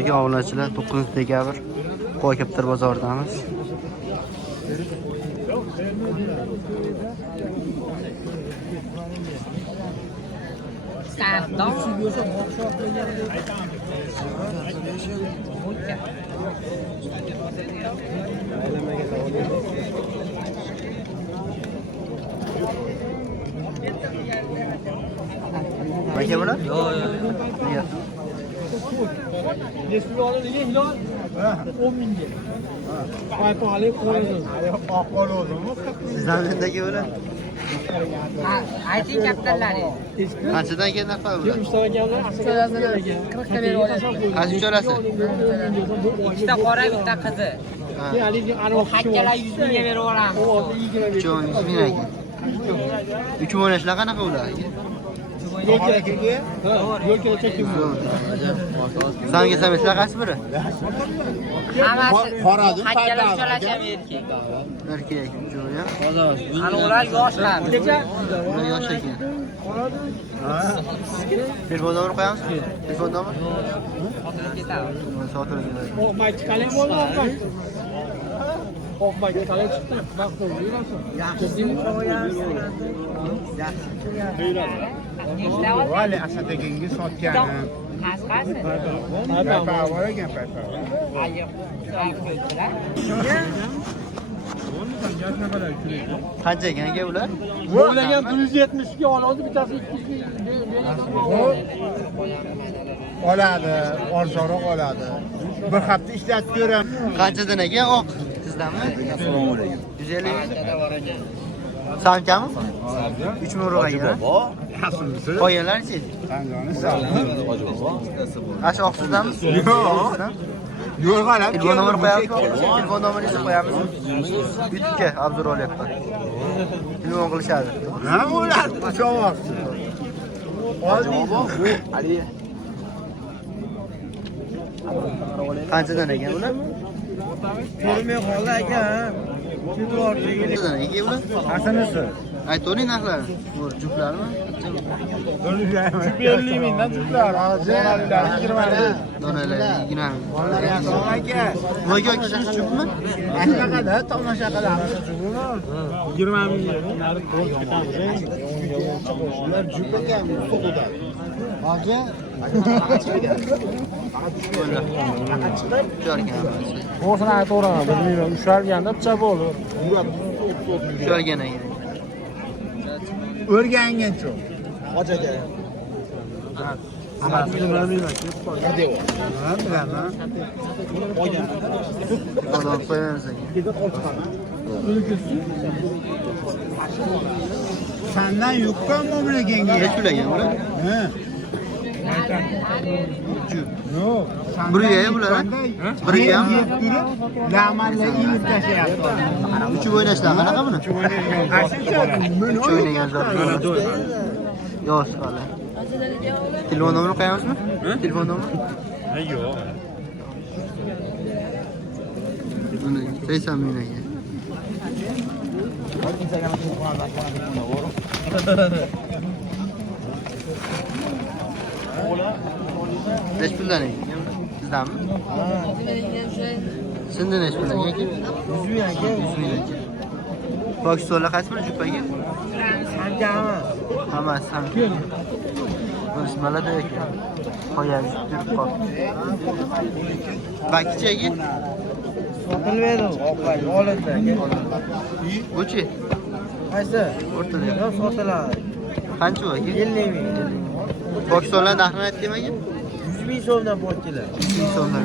aka, obunachilar 9 dekabr Qo'y Kaptar bozoridamiz. Aka bular? Yo'q. Sizlarningdagi bular? Ayting kaptanlari. Qanchadan kelgan nafar bular? 40 ta berib olasiz. Qaysi uchalasi? Ikkita qora, bitta qizi. Hakkalar 100 mingga berib olamiz. Uchun 100 ming aka. 3 o'ynashlar qanaqa ular? Sanki sameslar qaysi biri? Hammasi hakkalar uchalasi ham erkak. Erkak, jo'ya. Ana ular yoshlar. Ular yosh ekan. Telefon nomeri qo'yamiz? Telefon nomeri? Sotilib ketadi. Vale, Asadbekga sotganim. Paypavor ekan, paypavor. Qancha ekan aka ular? Bo'lagan 170 ga oladi, bittasi 200 Oladi, arzonroq oladi. Bir hafta ishlatib ko'raman. Qanchadan aka oq? Sizdanmi? Assalomu alaykum. 150. Samkami? 3000 rupiyaga. Hasimsiz? Qo'yalarchi? Qanjoni sal. Ash oqsizdanmi? Yo'q. Yo'q, g'alab. Telefon nomeri qo'yamiz. Telefon nomeringizni qo'yamiz. YouTube'ga obzor olyapman. Telefon qilishadi. Ha, ular chovoqsiz. Qanchadan ekan ular? Ko'rmay qoldi aka. Qanchadan ekan ular? Hasanisi. Aytavering narxlarini. Bu juplarmi? 50 mingdan tutlar. Hozir 20 Donalar 20 ming. aka. Voyga kishimiz jupmi? Ashaqada, tomashaqadamiz. 20 ming. Ular jup ekan, to'g'ridan. Hozir O'sini aytaveraman, bilmayman. Ushalganda picha bo'lur. Ushalgan ekan. o'rgangancha. Hojaga. Odam qo'yamiz ekan. Sandan yuqqan mamlakatga. Nech pulagan ular? Ha. Yo'q. Biriga bular? Biriga ham? Lamalla ilib tashlayapti. Uch o'ynashlar qanaqa buni? Uch o'ynagan zot. Yosh hali. Telefon nomerini qo'yamizmi? Telefon nomeri? Yo'q. Buni 80 ming ekan. Nech puldan ekan? Sizdanmi? Sindi nech puldan ekan? 100 ming ekan. 100 ming ekan. Pokistonlar qaysi biri jupaga? Hamjami. Hammasi ham. Bismillah ekan. Qo'yamiz, yurib qol. Bakichagi? Sotilmaydi. Olindi. Buchi? Qaysi? O'rtada. Yo'q, sotiladi. Qancha u aka? 50 ming. Pokistonlar narxini aytding aka? 100 ming so'mdan bo'ldilar. 100 ming so'mdan.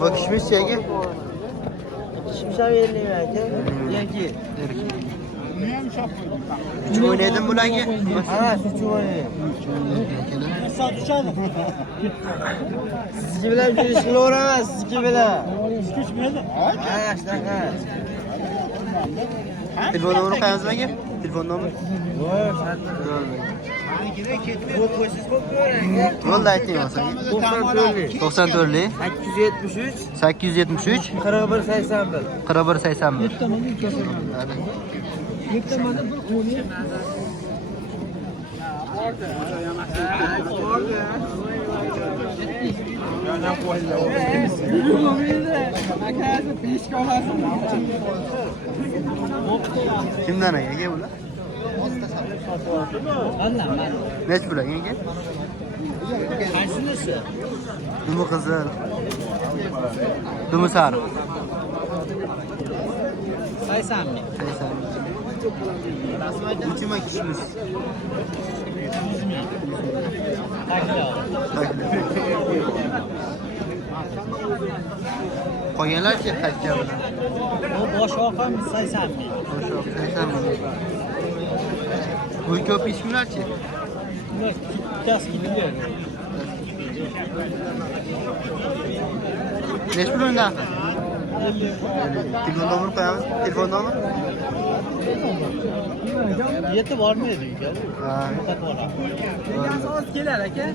Bu kishmishchi aka? Shimsham 50 ming aka. Yerki. Uch o'ynaydimi bularga? Ha, shu o'yin. Siz bilan bir ish qilaveraman, siz bilan. Ha, yaxshi. Telefon nomerini qo'yamiz aka? Telefon nomeri? Yo'q, Bo'ldi ayting olsa. 94 873 873 4181. 4181. Kimdan aka bular? Nech pul aka? Qaysinisi? Dumi qizil. Dumi sariq. 80 ming. 80. Uçuma kişimiz. Qolganlarchi qaytga bilan? Bu bosh oqim 80 ming. Bosh oq 80 ming. Bu ko'p ishmilarchi? Ikkitasi gidiyor. Neç pul o'ynadi? Telefon nomeri qo'yamiz. Telefon nomeri? Yetib bormaydi uyga. Ha. Soat kelar aka.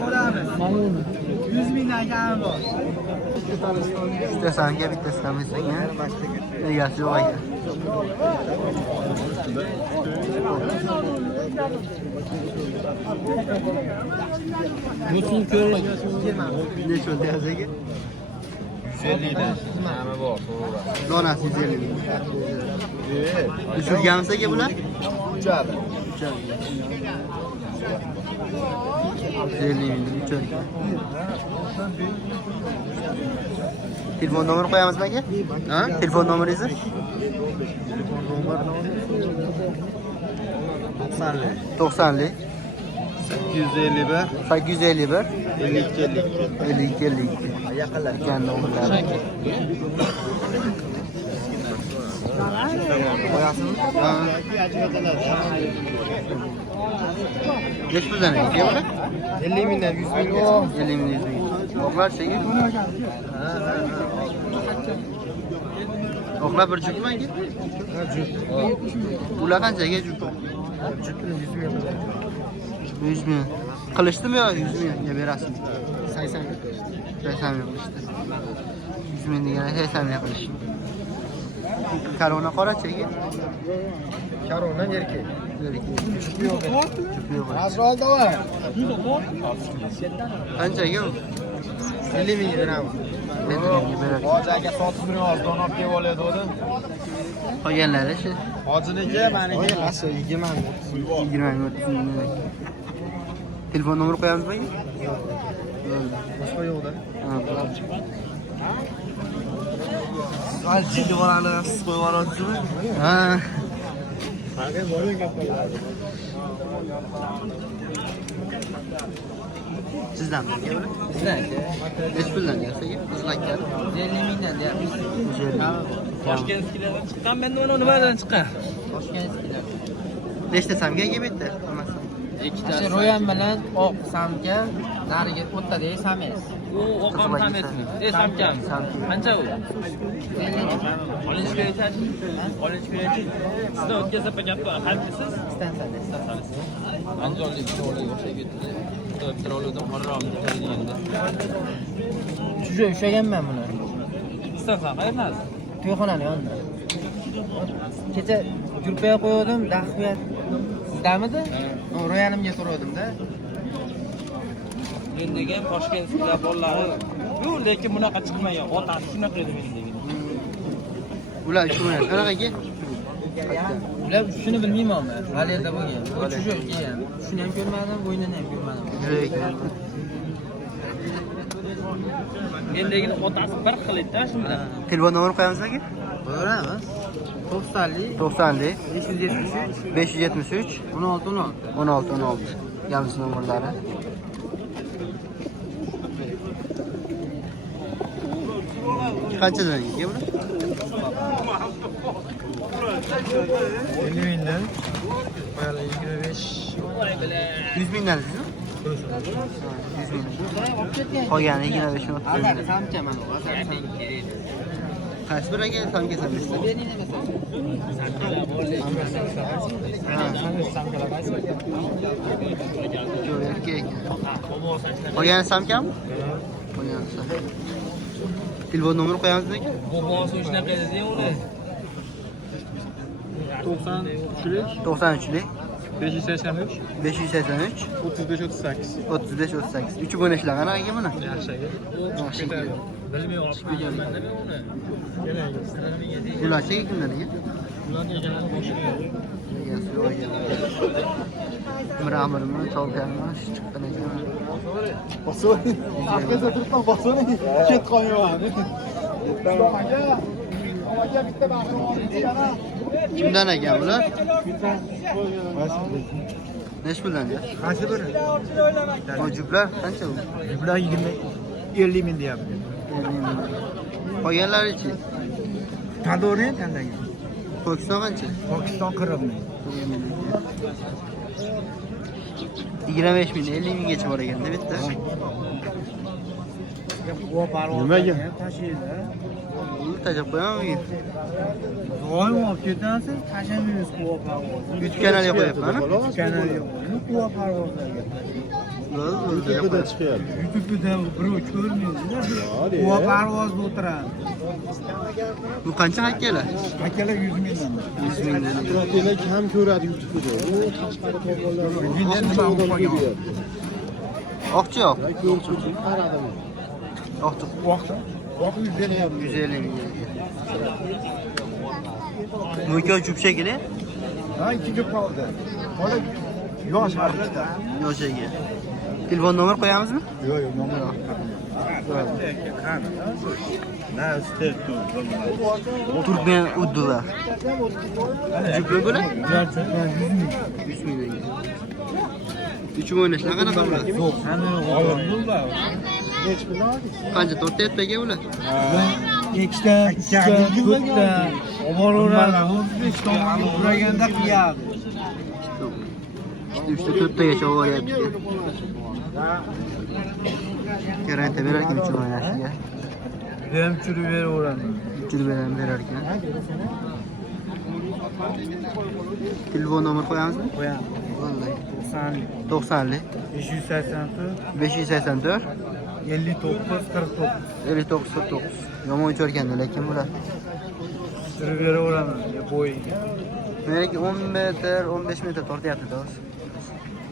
Ko'ramiz. 100 mingdan kami bor. Bittasiga bittasidan bersak-a? Egasi yo'q ekan. Butun ko'rish. Necha o'tyapti aka? 150 dan. Nima bor? Donasi 150 ming. Ushurganmiz aka bular? Uchadi. 150 ming uchar. Telefon nomeri qo'yamizmi aka? Ha? Telefon nomeringizni? Telefon nomeri 90 851 851 52 52 Yaqinlar. ekan nomorlari. Qo'yasizmi? Ha. Nech puldan aka bular? 50 mingdan 100 mingga. 50 ming 100 ming. Oqlar cheki? Oqlar bir jukmi aka? Ular qanchaga juk? 100 ming. Qilishdimi yo 100 mingga berasiz? 80 ming. 80 ming qilishdi. 100 ming degani 80 ming qilish. Karona qora cheki? Karondan erkak. Yo'q. Azrol davay. Qanchaga u? 50 mingga beramiz. 50 mingga berasiz. Hoji aka sotib turgan donab deb oladi o'zi. Qolganlari shu Hojiniki, meniki qasi 20 ming. 20 ming 30 ming. Telefon nomeri qo'yamizmi aka? Boshqa yo'qda. Ha. Al jildivorani siz qo'yib olasizmi? Ha. Sizdanmi? Bizdan Nech puldan deyapsiz? Qizlakka. 50 mingdan deyapmiz. Toshkentskilardan chiqqan, menda mana nimadan chiqqan? Toshkentskilar. Nechta samga ega bitta? Mana ro'yan bilan oq samka, nariga o'tda samiz. U oqam sametmi? Samkami? Qancha u? 50 ga. Olinchi beraychi? Olinchi beraychi? Sizda o'tkazib gapni qaytasiz? Stansiyada. Andijonlik o'g'liga o'xshab ketdi. Bitta oluvdim, qorroqni deganda. Juda ushlaganman buni. Istasan, qayerdan? To'yxonani yonida. Kecha gulpaya qo'ydim, dahviyat. Sizdamidi? Ro'yanimga so'radim-da. Mendegan Toshkentskilar bolalari yo'q, lekin bunaqa chiqmagan. Otasi shunaqa edi mendagi. Ular ishlayapti. Qanaqaga? Ular shuni bilmayman men. Valerda bo'lgan. Bu chujur kelgan. Shuni ham ko'rmadim, bo'ynini ham ko'rmadim. Mendagini otasi bir xil edi-da shunda. Telefon nomeri qo'yamizmi aka? Qo'yamiz. 90 90 573 573 16 16 Yanlış nomerlari. Qanchadan ega bular? 50 mingdan. Mana 25. 100 mingdan sizmi? 100 ming. Qolgani 25 ming. Azar samcha mana bu. Azar samcha. Qaysi bir aka samga samsiz? Yo'q, erkak. Qolgani samkami? Qolgani sam. Telefon nomeri qo'yamizmi aka? Bobosi shunaqa edi, uni. 93lik 583 583 35 38. 35 38. Üçü bu neşler ana aka buni? Yaxshi aka. Bilmayman, olib kelganman nima uni. Bular cheki kimdan aka? Ularni egalari boshqa. Miramirmi, Tolkanmi, chiqqan ekan. Bosoni. Aqasa turibman, bosoni. Ket qo'yman. Aka bitta baxtim yana. Kimdan ekan bular? Nesh puldan ya? Qaysi biri? O juplar qancha bu? Bular 50 ming deyapti. Qolganlari-chi? Tandorini qanday? Pokiston qancha? Pokiston 40 ming. 25 ming, 50 minggacha bor ekan-da bitta. Nimaga? Buni tajab qo'yaman. Doim olib ketasiz, tashamaysiz quva parvoz. YouTube kanaliga qo'yapman. Kanalga qo'ying. Quva parvozlarga. YouTube'da chiqyapti. YouTube'da birov ko'rmaydi. Quva parvozda o'tiradi. Bu qancha hakkalar? Akalar 100 mingdan. 100 mingdan. Demak ham ko'radi YouTube'da. U tashqari tomonlarda Oqchi yo'q. Oqchi. Vaqt 150 ming. Mo'ka jup shekili? Ha, ikkinchi qoldi. Bola yosh harbida. Yoshaga. Telefon nomer qo'yamizmi? Yo'q, yo'q, nomer yo'q. Na, usta Turkmen udduva. Juplar bo'la? 100 ming. 3 o'ynashlar qanaqa bo'ladi? Qancha to'rtayapti aka ular? Ikkita, to'rtta. Oboraveradi. O'zbek tomoniga uraganda qiyadi. 3ta 4tagacha olyapti. Garanta berar ekan 3 o'ynashga. Ham churib beraveradi. Uchirib berar ekan. Telefon nomer qo'yamizmi? Qo'yamiz. Vallahi 90 90lik 584 584 59 49. 59 49. Yomon ucharganda lekin bular. Churib beraveraman. Bo'yiga. Meniki 10 metr, 15 metr tortyapti do'st.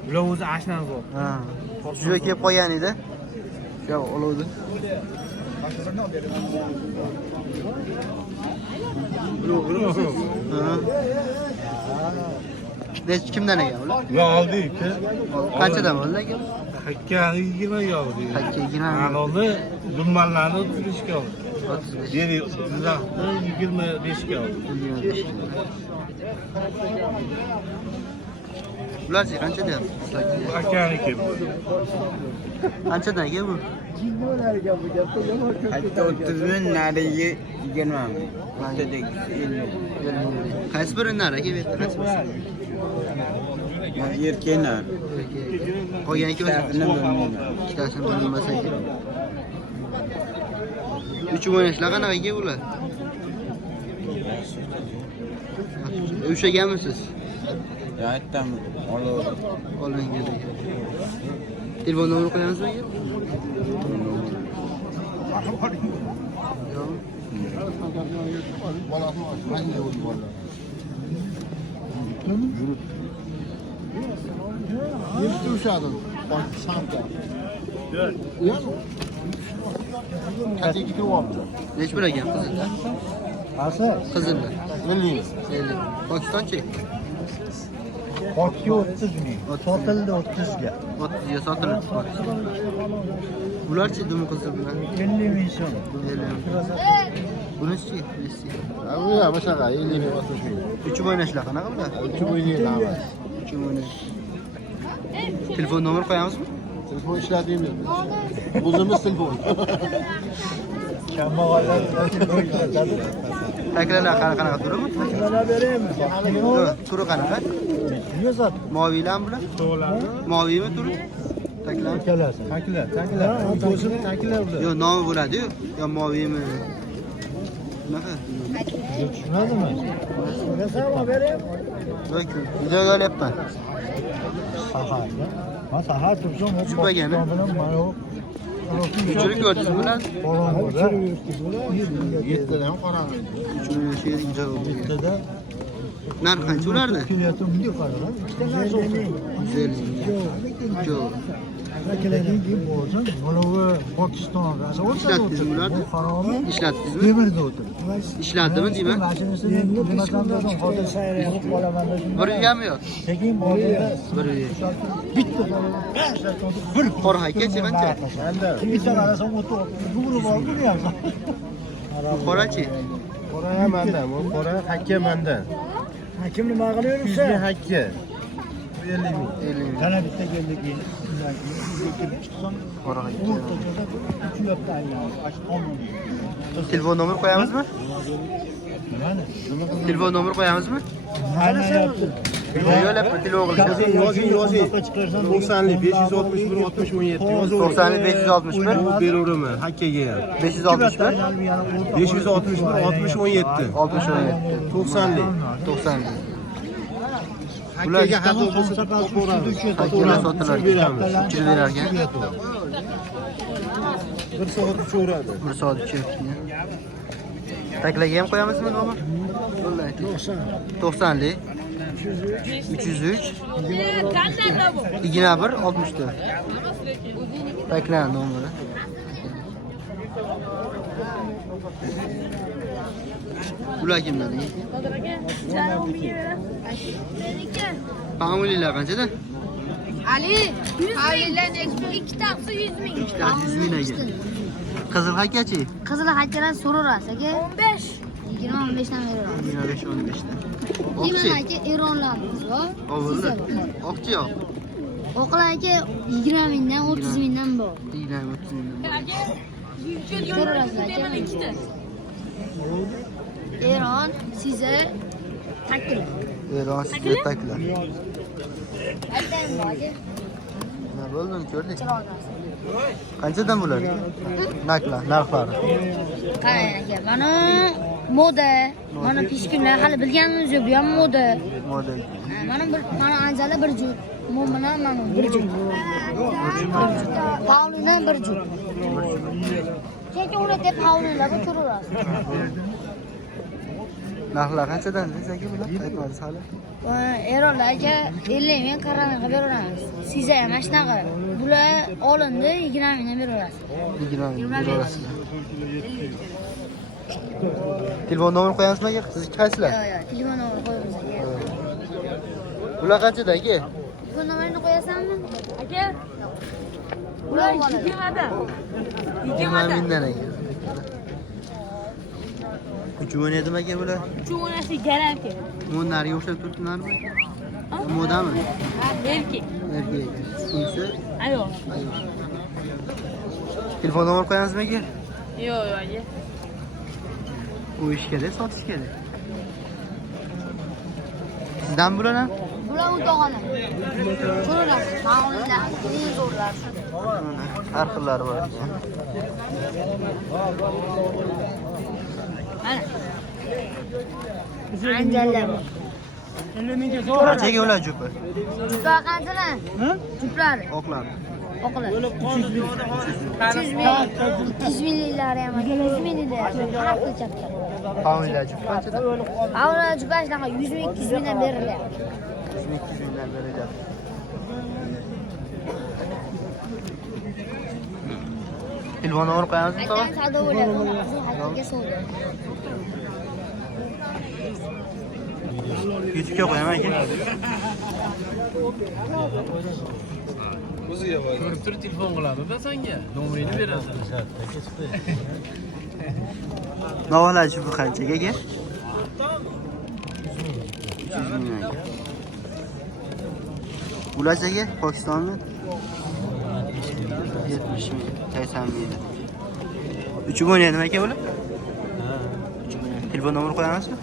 Bular o'zi ashnan zo'r. Ha. Juda kelib qolgan edi. Shu olovdi. Nech kimdan ekan ular? Yo oldik. Qanchadan bo'ldi aka? Hakka 20 ga oldik. Hakka 20. Alonni dummallarni 35 ga oldik. 35. Yeri Jizzaxda 25 ga oldik. 25. Ularchi qancha deyapti? Hakkaniki. Qanchadan aka bu? Hatta 30 ming, nariga 20 ming. O'rtadagi 50 ming. Qaysi birini aka bu yerda qaysi biri? Erkaklar. Qolgan ikki Ikkitasini bilmayman. ikkitasini bilmasa kerak. 3 o'ynashlar qanaqa aka bular? Ushlaganmisiz? Ya aytdim, olaver. Olingan ekan. Telefon nomer qo'yamizmi aka? Yetti ushadim. Samka. Qanchaga kiryapti? Nech pul ekan qizillar? Qancha? Qizillar. 50. 50. Pokistonchi? Qotga 30 ming. Sotildi 30 ga. 30 ga sotiladi. Bularchi dumi qizil bilan? 50 ming so'm. 50. Bunisi Messi. Bu ya mashallah 50 ming 30 ming. 3 o'ynashlar qanaqa bular? 3 o'ynaydi. 3 o'ynash. Telefon nomer qo'yamizmi? Telefon ishlatmaymiz. O'zimiz telefon. Kambag'allar Taklalar qanaqa turimi? taklana beraymi? Turi qanaqa? Yozat. Moviylarmi bular? Moviymi turi? Taklar. Takla. O'zini takla bular. Yo, nomi bo'ladi-yu. Yo moviymi? Bunaqa. Tushunadimi? Nasaba beraymi? Yo'q, videoga olyapman. Saharda. Ha, sahar tursam Chupagani. Uchirib ko'rdingizmi bular? Yettadan ham qorong'i. 3 o'ynashga ijod bo'ldi. Bittada Narx qancha ulardi? Kelyapti, bunga qaralar. Ikkita narsa o'tdi. 150. Yo'q. Kelaydan keyin bo'lsin, manavi Pokistonda Ishlatdingizmi ularni? Haromi Ishlatdingizmi? temirda o'tirdi. Ishlatdimi deyman? Mashinasini nimadan dedim, hozir sayr qilib qolaman dedim. Bir uyami yo'q. Keyin bordida Bir uy. bitta bir Qora haykalchi qancha? bitta qarasam o'tib to'g'ri bor bunyapti. Qorachi? Qora manda, bu qora hakka manda. Hakim nima qilyapsan? Bizga hakka. 50 ming. 50 ming. Qana bitta keldi keyin. Undan keyin chiqsam Qora haykel. uchlabda aylanib. Telefon nomer qo'yamizmi? Mana Telefon nomer qo'yamizmi? aylanayapti. Yo'lab telefon qilishadi. Yozing. 90lik 561 60 17. 90 561 Bu beraveraman hakkaga ham. 561 561 60 17. 67 90lik. 90. Hakkaga hatto bo'lsa to'g'ramiz. Hakkalar sotilar. Beramiz. Uchirib berarkan. 1 soat uchaveradi. 1 soat uchirib. Taklaga ham qo'yamizmi nomer? 90lik 303 21 64. Taklan nomeri. Ular kimlar? Pamulilar qanchada? Ali, Ali'den iki taksi 100 bin. 100 ming ega. Qizil haykachi? Kızıl hacıran soruyorsa ki 15. 15'ten veriyorum. 25 15dan. Liman aka Eronlarimiz bor. Ovulda. Oqchi yo'q. O'qil aka 20 mingdan 30 mingdan bor. 20 30 mingdan. So'rarasizlar aka. Eron size takdir. Eron sizga taklar. Aytaymi bor aka? Nima bo'ldi ko'rdik. Chiroyli. Qanchadan bo'ladi? Naklar, narxlari. Qarang aka, mana moda, mana pishkunlar hali bilganimiz yo'q, bu ham moda. Model. Mana anjali bir juft. Mo'mina mana bir juft. Paulina bir juft. Keyin uni deb Paulinaga turaverasiz. Narxlar qanchadan sizga bular? Aytmadingiz hali. Eronlarga 50 ming qaramay beraveramiz. Sizga ham shunaqa. Bular olindi 20 mingdan beraverasiz. 20 ming berasiz. Telefon nomer qo'yamizmi aka? Siz qaysilar? Yo'q, telefon nomeri qo'yamiz aka. Bular qanchada aka? Telefon nomerini qo'yasanmi? Aka. Ular 20 dan. 20 mingdan aka. Uch o'ynadimi aka bular? Shu o'ynashni garanti. Mo'nlarga o'xshab turibdilarmi? Modami? Ha, erkak. Erkak. Shunisi? Ayol. Telefon nomer qo'yamizmi aka? Yo'q, aka. Qo'yish kerak, sotish kerak. Sizdan bular ham? Bular o'tog'ona. Ko'rasiz, ma'lumotlar, televizorlar. Har xillari bor. Mana. Anjallar bor. Qanchaga ular jupi? Juplar qanchalar? Juplar. Oqlar. Oqlar. 300 ming. 200 mingliklar ham, 200 mingliklar. Har xil chaplar. Pamulilar jupi qanchada? Avval juplar shunaqa 100 ming, 200 mingdan berilyapti. 200 mingdan beryapti. Telefon nomer qo'yamizmi tog'a? Aytgan savdo bo'lyapti. Hayotga savdo. YouTube'ga qo'yaman aka. Ko'rib turib telefon qiladi-da senga. Nomerini berasan. Novalar jupi qanchaga aka? 100 ming aka. Ularchaga Pokistonmi? 70 ming, 80 ming. Uch o'ynadimi aka bular? Telefon nomer qo'yamizmi?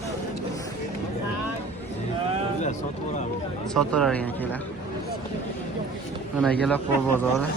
Sotaverar ekan akalar. Mana akalar qo'l bozori.